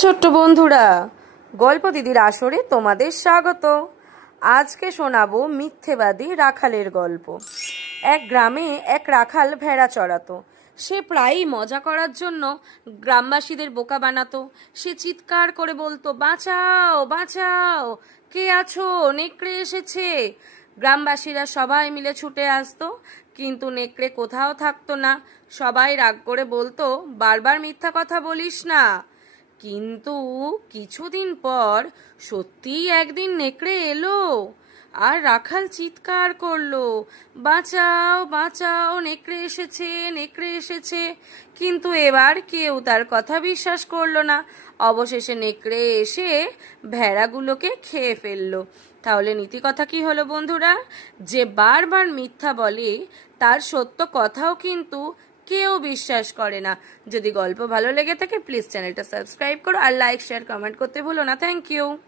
ছোট্ট বন্ধুরা, গল্প দিদির আসরে তোমাদের স্বাগত। আজকে শোনাবো মিথ্যেবাদী রাখালের গল্প। এক গ্রামে এক রাখাল ভেড়া চড়াতো। সে প্রায়ই মজা করার জন্য গ্রামবাসীদের বোকা বানাতো। সে চিৎকার করে বলতো, বাঁচাও বাঁচাও, কে আছো, নেকড়ে এসেছে। গ্রামবাসীরা সবাই মিলে ছুটে আসতো, কিন্তু নেকড়ে কোথাও থাকতো না। সবাই রাগ করে বলতো, বারবার মিথ্যা কথা বলিস না। কিন্তু কিছুদিন পর সত্যিই একদিন নেকড়ে এলো, আর রাখাল চিৎকার করলো, বাঁচাও বাঁচাও, নেকড়ে এসেছে নেকড়ে এসেছে। কিন্তু এবার কেউ তার কথা বিশ্বাস করলো না। অবশেষে নেকড়ে এসে ভেড়াগুলোকে খেয়ে ফেললো। তাহলে নীতি কথা কি হলো বন্ধুরা? যে বারবার মিথ্যা বলে তার সত্য কথাও কিন্তু কেউ বিশ্বাস করে না। যদি গল্প ভালো লেগে থাকে প্লিজ চ্যানেলটা সাবস্ক্রাইব করো আর লাইক শেয়ার কমেন্ট করতে ভুলো না। Thank you.